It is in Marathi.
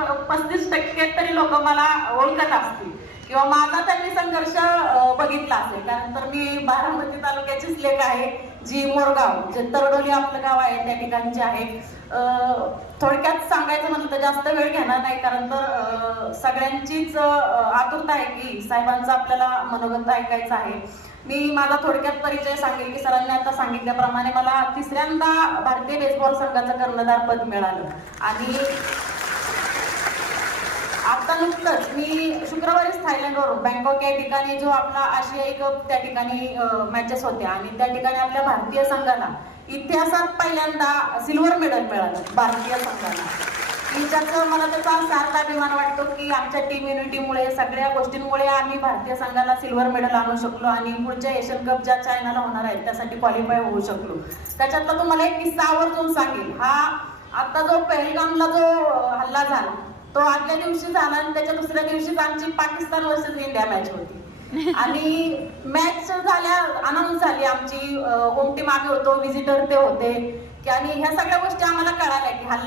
35% तरी लोक मला ओळखत असतील किंवा माझा त्यांनी संघर्ष बघितला असेल. कारण तर मी बारामती तालुक्याचीच लेक आहे, जी मोरगाव, जे तरडोली आपलं गाव आहे त्या ठिकाणचे आहे. थोडक्यात सांगायचं म्हटलं तर जास्त वेळ घेणार नाही, कारण तर सगळ्यांचीच आतुरता आहे की साहेबांचं आपल्याला मनोगत ऐकायचं आहे. मी माझा थोडक्यात परिचय सांगेल की सरांनी आता सांगितल्याप्रमाणे मला तिसऱ्यांदा भारतीय बेसबॉल संघाचं कर्णधार पद मिळालं. आणि आता नुकतंच मी शुक्रवारीच थायलंडवरून बँकॉक या ठिकाणी जो आपला आशियाई कप त्या ठिकाणी मॅचेस होत्या आणि त्या ठिकाणी आपल्या भारतीय संघाला इतिहासात पहिल्यांदा सिल्वर मेडल मिळालं भारतीय संघाला. की ज्याचं मला त्याचा सार्थ अभिमान वाटतो की आमच्या टीम युनिटीमुळे सगळ्या गोष्टींमुळे आम्ही भारतीय संघाला सिल्वर मेडल आणू शकलो आणि पुढच्या एशियन कप ज्या चायनाला होणार आहेत त्यासाठी क्वालिफाय होऊ शकलो. त्याच्यातला तुम्हाला एक किस्सा आवर्जून सांगेल. हा आता जो पहलगामला जो हल्ला झाला तो आदल्या दिवशी झाला आणि त्याच्या दुसऱ्या दिवशीच आमची पाकिस्तान वर्सेस इंडिया मॅच होती आणि मॅच झाल्या अनाऊन्स झाली आमची होम टीम, आम्ही होतो, विजिटर ते होते की, आणि ह्या सगळ्या गोष्टी आम्हाला कळाल्या की हल्ला